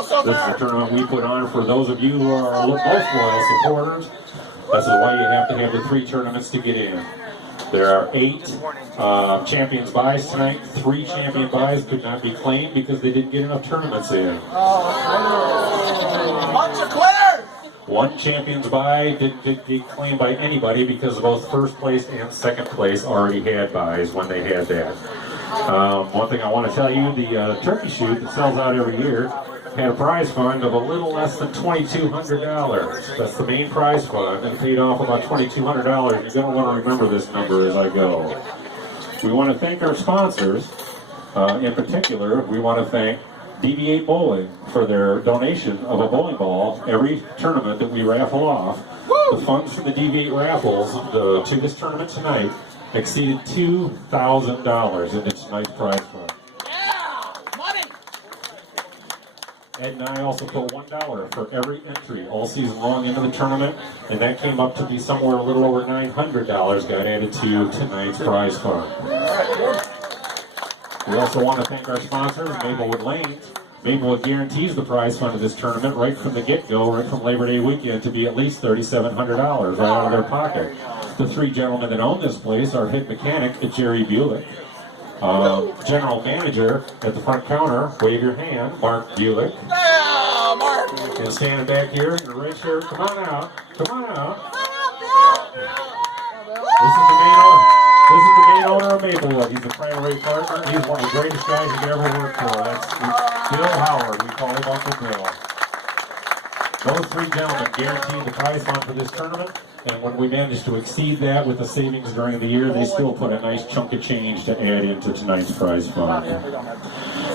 This is a tournament we put on for those of you who are our most loyal supporters. This is why you have to have the 3 tournaments to get in. There are 8 champions buys tonight. 3 champion buys could not be claimed because they didn't get enough tournaments in. Bunch of quitters! 1 champion's buy didn't get claimed by anybody because both first place and second place already had buys when they had that. One thing I want to tell you, the turkey shoot that sells out every year had a prize fund of a little less than $2,200. That's the main prize fund, and paid off about $2,200. You're going to want to remember this number as I go. We want to thank our sponsors. In particular, we want to thank DV8 Bowling for their donation of a bowling ball every tournament that we raffle off. The funds from the DV8 raffles to this tournament tonight exceeded $2,000 in tonight's prize fund. Ed and I also put $1 for every entry all season long into the tournament, and that came up to be somewhere a little over $900 got added to tonight's prize fund. We also want to thank our sponsors, Maplewood Lanes. Maplewood guarantees the prize fund of this tournament right from the get-go, right from Labor Day weekend, to be at least $3,700 right out of their pocket. The 3 gentlemen that own this place are head mechanic Jerry Bulick, general manager at the front counter, wave your hand, Mark Bulick. Yeah, Mark! And standing back here in the red shirt, come on out, come on out. This is the main owner of Maplewood. He's the primary partner. He's one of the greatest guys you could ever work for. That's Bill Howard. We call him Uncle Bill. Those 3 gentlemen guaranteed the prize fund for this tournament, and when we managed to exceed that with the savings during the year, they still put a nice chunk of change to add into tonight's prize fund.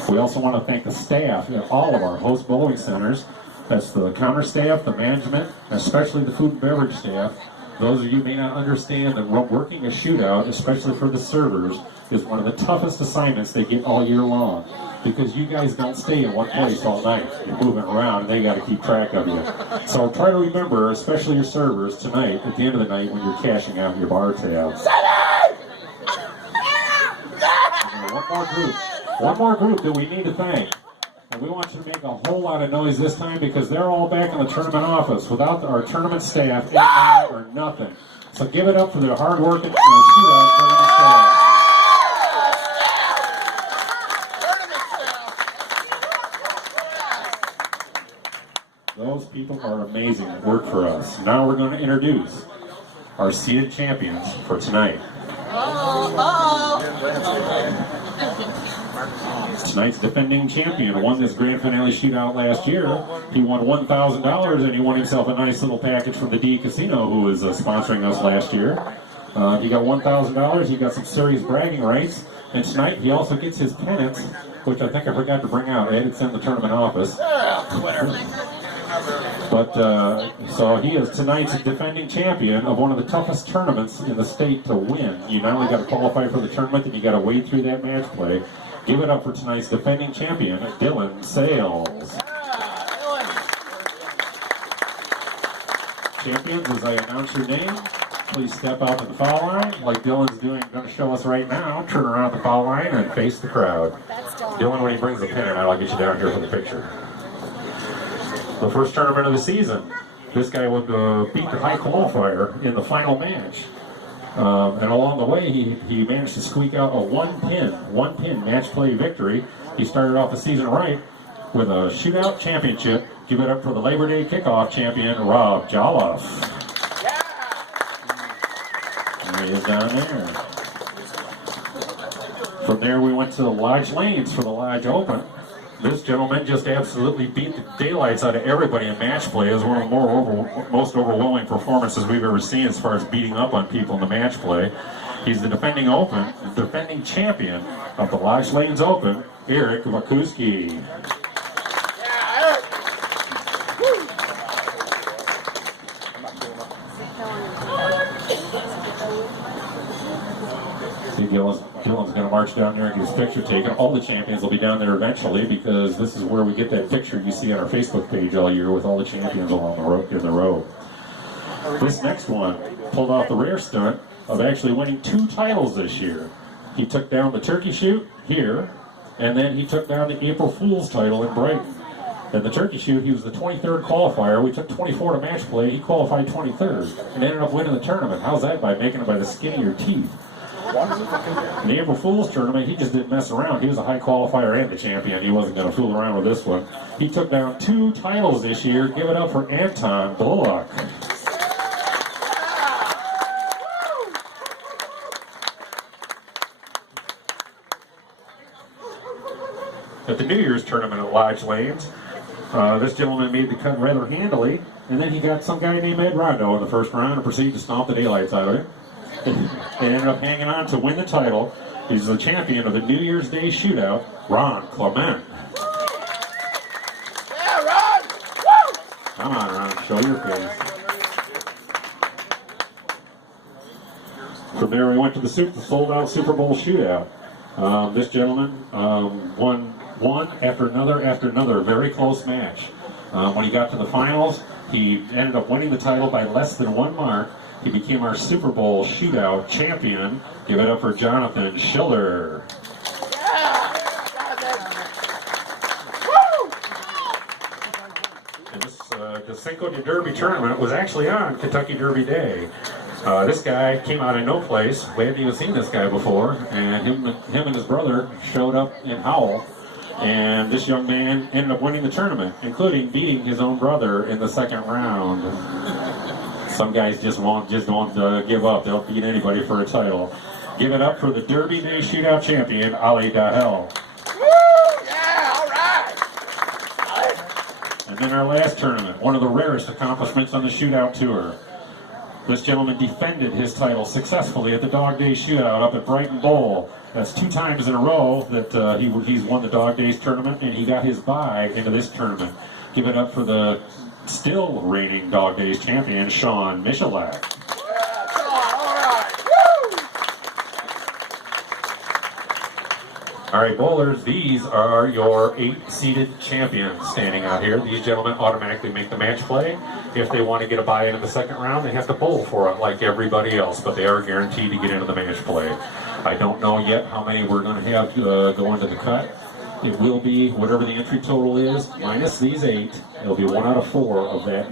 We also want to thank the staff at all of our host bowling centers. That's the counter staff, the management, especially the food and beverage staff. Those of you may not understand that working a shootout, especially for the servers, is one of the toughest assignments they get all year long, because you guys don't stay in one place all night. You're moving around, and they got to keep track of you. So try to remember, especially your servers, tonight, at the end of the night, when you're cashing out your bar tab. One more group that we need to thank. And we want you to make a whole lot of noise this time, because they're all back in the tournament office. Without our tournament staff, it or nothing. So give it up for their hard work and shootout tournament staff. Those people are amazing that work for us. Now we're going to introduce our seated champions for tonight. Tonight's defending champion won this grand finale shootout last year. He won $1,000, and he won himself a nice little package from the D Casino, who was sponsoring us last year. He got $1,000. He got some serious bragging rights. And tonight he also gets his pennant, which I think I forgot to bring out. I had it sent to the tournament office. But, so he is tonight's defending champion of one of the toughest tournaments in the state to win. You not only got to qualify for the tournament, then you got to wade through that match play. Give it up for tonight's defending champion, Dylan Sales. Champions, as I announce your name, please step out to the foul line, like Dylan's going to show us right now. Turn around the foul line and face the crowd. Dylan, when he brings the pennant out, I'll get you down here for the picture. The first tournament of the season. This guy would beat the high qualifier in the final match. And along the way, he managed to squeak out a one-pin match play victory. He started off the season right with a shootout championship. Give it up for the Labor Day kickoff champion, Rob Jolliffe. Yeah. There he is down there. From there, we went to the Lodge Lanes for the Lodge Open. This gentleman just absolutely beat the daylights out of everybody in match play. It was one of the most overwhelming performances we've ever seen as far as beating up on people in the match play. He's the defending champion of the Lodge Lanes Open, Eric Vakuski. Dylan's going to march down there and get his picture taken. All the champions will be down there eventually, because this is where we get that picture you see on our Facebook page all year with all the champions along the road in the row. This next one pulled off the rare stunt of actually winning 2 titles this year. He took down the turkey shoot here, and then he took down the April Fool's title in Brighton. In the turkey shoot, he was the 23rd qualifier. We took 24 to match play. He qualified 23rd and ended up winning the tournament. How's that? By making it by the skin of your teeth. In the April Fool's tournament, he just didn't mess around. He was a high qualifier and the champion. He wasn't going to fool around with this one. He took down 2 titles this year. Give it up for Anton Bullock. At the New Year's tournament at Lodge Lanes, this gentleman made the cut rather handily, and then he got some guy named Ed Rondo in the first round and proceeded to stomp the daylights out of him. And ended up hanging on to win the title. He's the champion of the New Year's Day Shootout, Ron Clement. Yeah, Ron! Woo! Come on, Ron, show your face. From there, we went to the sold-out Super Bowl Shootout. This gentleman won one after another, very close match. When he got to the finals, he ended up winning the title by less than 1 mark. He became our Super Bowl Shootout champion. Give it up for Jonathan Schiller. And this the Cinco de Derby tournament was actually on Kentucky Derby Day. This guy came out of no place. We hadn't even seen this guy before, and him and his brother showed up in Howell. And this young man ended up winning the tournament, including beating his own brother in the second round. Some guys just won't give up. They'll beat anybody for a title. Give it up for the Derby Day Shootout champion, Ali Dahel. Woo! Yeah, all right. And then our last tournament, one of the rarest accomplishments on the Shootout Tour. This gentleman defended his title successfully at the Dog Day Shootout up at Brighton Bowl. That's 2 times in a row that he's won the Dog Days tournament, and he got his bye into this tournament. Give it up for the still reigning Dog Days champion, Sean Michalak. Yeah, Sean, all right. Woo! All right, bowlers, these are your 8-seeded champions standing out here. These gentlemen automatically make the match play. If they want to get a bye into the second round, they have to bowl for it like everybody else, but they are guaranteed to get into the match play. I don't know yet how many we're going to have go into the cut. It will be whatever the entry total is, minus these 8. It'll be 1 out of 4 of that.